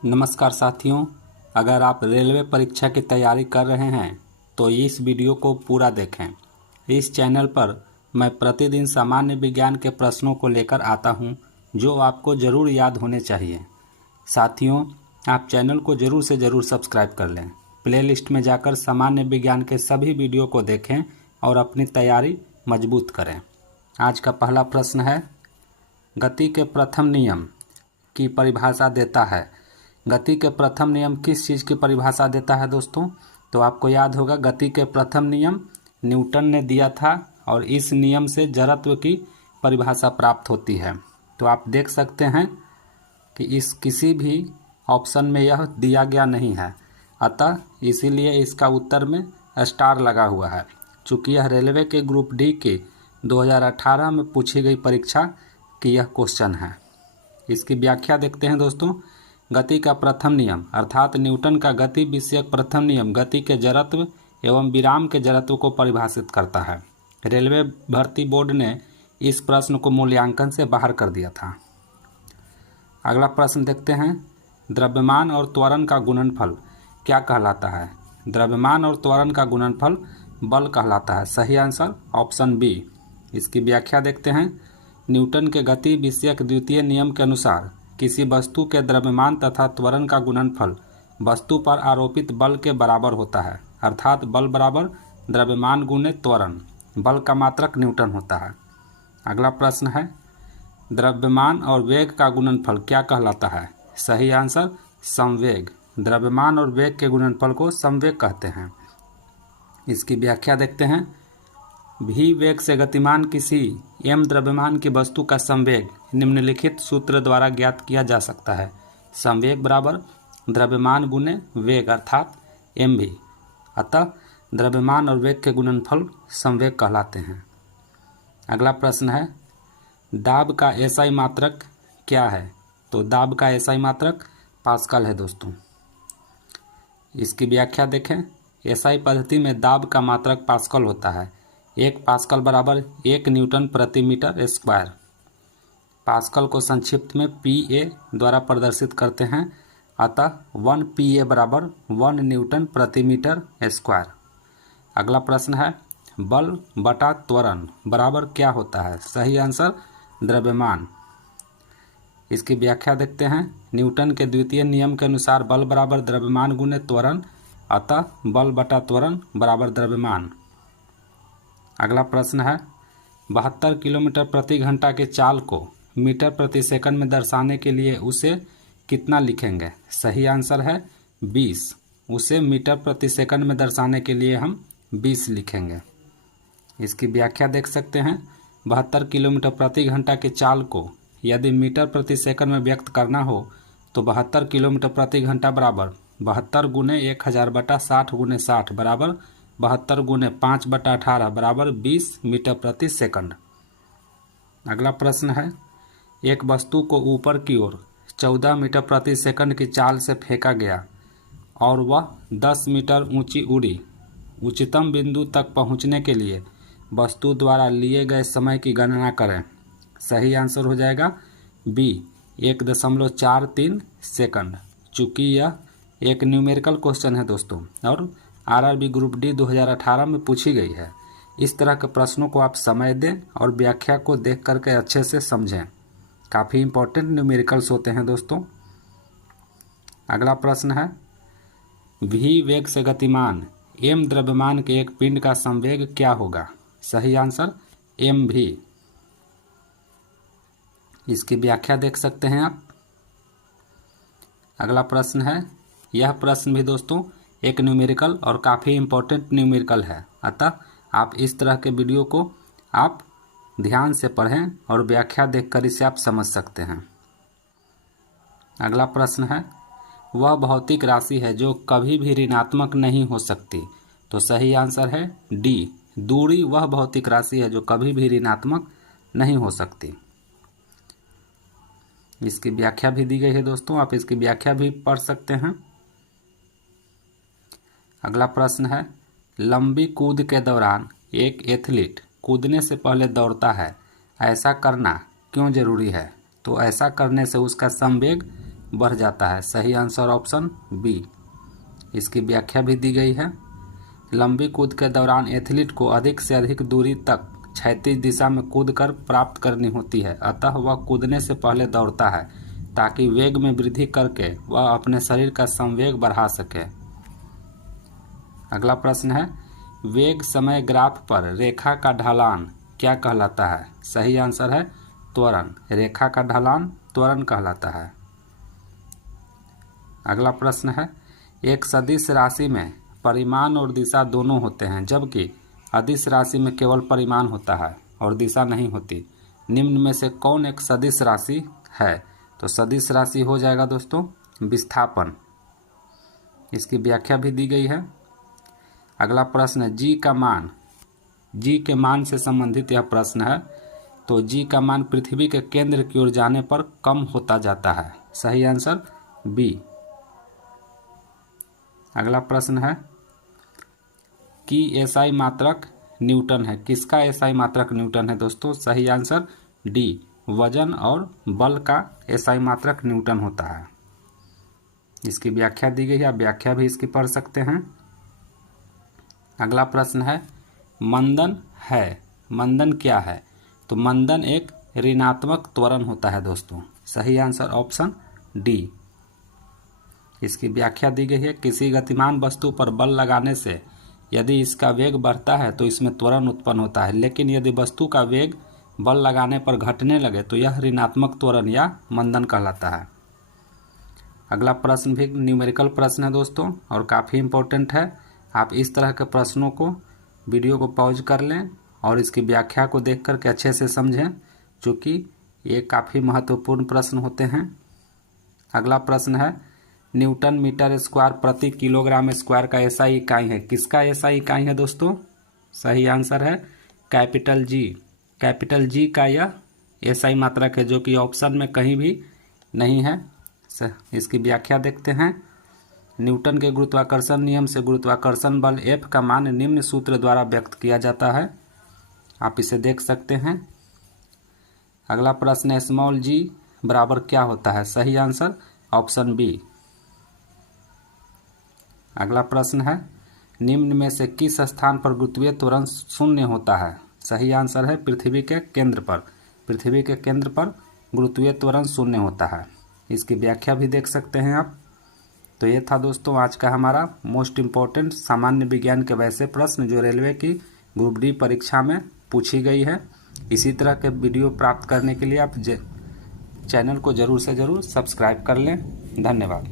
नमस्कार साथियों, अगर आप रेलवे परीक्षा की तैयारी कर रहे हैं तो इस वीडियो को पूरा देखें। इस चैनल पर मैं प्रतिदिन सामान्य विज्ञान के प्रश्नों को लेकर आता हूं, जो आपको ज़रूर याद होने चाहिए। साथियों, आप चैनल को ज़रूर से ज़रूर सब्सक्राइब कर लें। प्लेलिस्ट में जाकर सामान्य विज्ञान के सभी वीडियो को देखें और अपनी तैयारी मजबूत करें। आज का पहला प्रश्न है, गति के प्रथम नियम की परिभाषा देता है। गति के प्रथम नियम किस चीज़ की परिभाषा देता है दोस्तों? तो आपको याद होगा, गति के प्रथम नियम न्यूटन ने दिया था और इस नियम से जड़त्व की परिभाषा प्राप्त होती है। तो आप देख सकते हैं कि इस किसी भी ऑप्शन में यह दिया गया नहीं है, अतः इसीलिए इसका उत्तर में स्टार लगा हुआ है, चूँकि यह रेलवे के ग्रुप डी के 2018 में पूछी गई परीक्षा की यह क्वेश्चन है। इसकी व्याख्या देखते हैं दोस्तों। गति का प्रथम नियम अर्थात न्यूटन का गति विषयक प्रथम नियम गति के जड़त्व एवं विराम के जड़त्व को परिभाषित करता है। रेलवे भर्ती बोर्ड ने इस प्रश्न को मूल्यांकन से बाहर कर दिया था। अगला प्रश्न देखते हैं, द्रव्यमान और त्वरण का गुणनफल क्या कहलाता है? द्रव्यमान और त्वरण का गुणनफल बल कहलाता है। सही आंसर ऑप्शन बी। इसकी व्याख्या देखते हैं। न्यूटन के गति विषयक द्वितीय नियम के अनुसार किसी वस्तु के द्रव्यमान तथा त्वरण का गुणनफल वस्तु पर आरोपित बल के बराबर होता है, अर्थात बल बराबर द्रव्यमान गुणे त्वरण। बल का मात्रक न्यूटन होता है। अगला प्रश्न है, द्रव्यमान और वेग का गुणनफल क्या कहलाता है? सही आंसर संवेग। द्रव्यमान और वेग के गुणनफल को संवेग कहते हैं। इसकी व्याख्या देखते हैं। भी वेग से गतिमान किसी एम द्रव्यमान की वस्तु का संवेग निम्नलिखित सूत्र द्वारा ज्ञात किया जा सकता है। संवेग बराबर द्रव्यमान गुणे वेग अर्थात एम भी। अतः द्रव्यमान और वेग के गुणनफल संवेग कहलाते हैं। अगला प्रश्न है, दाब का एसआई मात्रक क्या है? तो दाब का एसआई मात्रक पास्कल है दोस्तों। इसकी व्याख्या देखें। एसआई पद्धति में दाब का मात्रक पास्कल होता है। 1 पास्कल बराबर 1 न्यूटन प्रति मीटर स्क्वायर। पास्कल को संक्षिप्त में पीए द्वारा प्रदर्शित करते हैं, अतः 1 पीए बराबर 1 न्यूटन प्रति मीटर स्क्वायर। अगला प्रश्न है, बल बटा त्वरण बराबर क्या होता है? सही आंसर द्रव्यमान। इसकी व्याख्या देखते हैं। न्यूटन के द्वितीय नियम के अनुसार बल बराबर द्रव्यमान गुणे त्वरण, अतः बल बटा त्वरण बराबर द्रव्यमान। अगला प्रश्न है, 72 किलोमीटर प्रति घंटा के चाल को मीटर प्रति सेकंड में दर्शाने के लिए उसे कितना लिखेंगे? सही आंसर है 20। उसे मीटर प्रति सेकंड में दर्शाने के लिए हम 20 लिखेंगे। इसकी व्याख्या देख सकते हैं। 72 किलोमीटर प्रति घंटा के चाल को यदि मीटर प्रति सेकंड में व्यक्त करना हो तो 72 किलोमीटर प्रति घंटा बराबर 72 गुने 1000 बटा 60 गुने 60 बराबर 72 गुने 5 बटा 18 बराबर 20 मीटर प्रति सेकंड। अगला प्रश्न है, एक वस्तु को ऊपर की ओर 14 मीटर प्रति सेकंड की चाल से फेंका गया और वह 10 मीटर ऊंची उड़ी। उच्चतम बिंदु तक पहुंचने के लिए वस्तु द्वारा लिए गए समय की गणना करें। सही आंसर हो जाएगा बी 1.43 सेकंड। चूँकि यह एक न्यूमेरिकल क्वेश्चन है दोस्तों और आरआरबी ग्रुप डी 2018 में पूछी गई है। इस तरह के प्रश्नों को आप समय दें और व्याख्या को देख करके अच्छे से समझें। काफ़ी इंपॉर्टेंट न्यूमेरिकल्स होते हैं दोस्तों। अगला प्रश्न है, भी वेग से गतिमान एम द्रव्यमान के एक पिंड का संवेग क्या होगा? सही आंसर एम भी। इसकी व्याख्या देख सकते हैं आप। अगला प्रश्न है, यह प्रश्न भी दोस्तों एक न्यूमेरिकल और काफ़ी इम्पोर्टेंट न्यूमेरिकल है, अतः आप इस तरह के वीडियो को आप ध्यान से पढ़ें और व्याख्या देखकर इसे आप समझ सकते हैं। अगला प्रश्न है, वह भौतिक राशि है जो कभी भी ऋणात्मक नहीं हो सकती। तो सही आंसर है डी, दूरी वह भौतिक राशि है जो कभी भी ऋणात्मक नहीं हो सकती। इसकी व्याख्या भी दी गई है दोस्तों, आप इसकी व्याख्या भी पढ़ सकते हैं। अगला प्रश्न है, लंबी कूद के दौरान एक एथलीट कूदने से पहले दौड़ता है, ऐसा करना क्यों जरूरी है? तो ऐसा करने से उसका संवेग बढ़ जाता है। सही आंसर ऑप्शन बी। इसकी व्याख्या भी दी गई है। लंबी कूद के दौरान एथलीट को अधिक से अधिक दूरी तक क्षैतिज दिशा में कूदकर प्राप्त करनी होती है, अतः वह कूदने से पहले दौड़ता है ताकि वेग में वृद्धि करके वह अपने शरीर का संवेग बढ़ा सके। अगला प्रश्न है, वेग समय ग्राफ पर रेखा का ढलान क्या कहलाता है? सही आंसर है त्वरण। रेखा का ढलान त्वरण कहलाता है। अगला प्रश्न है, एक सदिश राशि में परिमाण और दिशा दोनों होते हैं, जबकि अदिश राशि में केवल परिमाण होता है और दिशा नहीं होती। निम्न में से कौन एक सदिश राशि है? तो सदिश राशि हो जाएगा दोस्तों विस्थापन। इसकी व्याख्या भी दी गई है। अगला प्रश्न है, जी का मान। जी के मान से संबंधित यह प्रश्न है। तो जी का मान पृथ्वी के केंद्र की ओर जाने पर कम होता जाता है। सही आंसर बी। अगला प्रश्न है कि एसआई मात्रक न्यूटन है। किसका एसआई मात्रक न्यूटन है दोस्तों? सही आंसर डी। वजन और बल का एसआई मात्रक न्यूटन होता है। इसकी व्याख्या दी गई है, आप व्याख्या भी इसकी पढ़ सकते हैं। अगला प्रश्न है, मंदन है। मंदन क्या है? तो मंदन एक ऋणात्मक त्वरण होता है दोस्तों। सही आंसर ऑप्शन डी। इसकी व्याख्या दी गई है, किसी गतिमान वस्तु पर बल लगाने से यदि इसका वेग बढ़ता है तो इसमें त्वरण उत्पन्न होता है, लेकिन यदि वस्तु का वेग बल लगाने पर घटने लगे तो यह ऋणात्मक त्वरण या मंदन कहलाता है। अगला प्रश्न भी न्यूमेरिकल प्रश्न है दोस्तों और काफ़ी इम्पोर्टेंट है। आप इस तरह के प्रश्नों को वीडियो को पॉज कर लें और इसकी व्याख्या को देख कर के अच्छे से समझें, क्योंकि ये काफ़ी महत्वपूर्ण प्रश्न होते हैं। अगला प्रश्न है, न्यूटन मीटर स्क्वायर प्रति किलोग्राम स्क्वायर का एसआई इकाई है। किसका एसआई इकाई है दोस्तों? सही आंसर है कैपिटल जी। कैपिटल जी का यह एसआई मात्रक है, जो कि ऑप्शन में कहीं भी नहीं है। इसकी व्याख्या देखते हैं। न्यूटन के गुरुत्वाकर्षण नियम से गुरुत्वाकर्षण बल F का मान निम्न सूत्र द्वारा व्यक्त किया जाता है। आप इसे देख सकते हैं। अगला प्रश्न है, स्मॉल जी बराबर क्या होता है? सही आंसर ऑप्शन बी। अगला प्रश्न है, निम्न में से किस स्थान पर गुरुत्वीय त्वरण शून्य होता है? सही आंसर है पृथ्वी के केंद्र पर। पृथ्वी के केंद्र पर गुरुत्वीय त्वरण शून्य होता है। इसकी व्याख्या भी देख सकते हैं आप। तो ये था दोस्तों आज का हमारा मोस्ट इम्पोर्टेंट सामान्य विज्ञान के वैसे प्रश्न जो रेलवे की ग्रुप डी परीक्षा में पूछी गई है। इसी तरह के वीडियो प्राप्त करने के लिए आप चैनल को ज़रूर से ज़रूर सब्सक्राइब कर लें। धन्यवाद।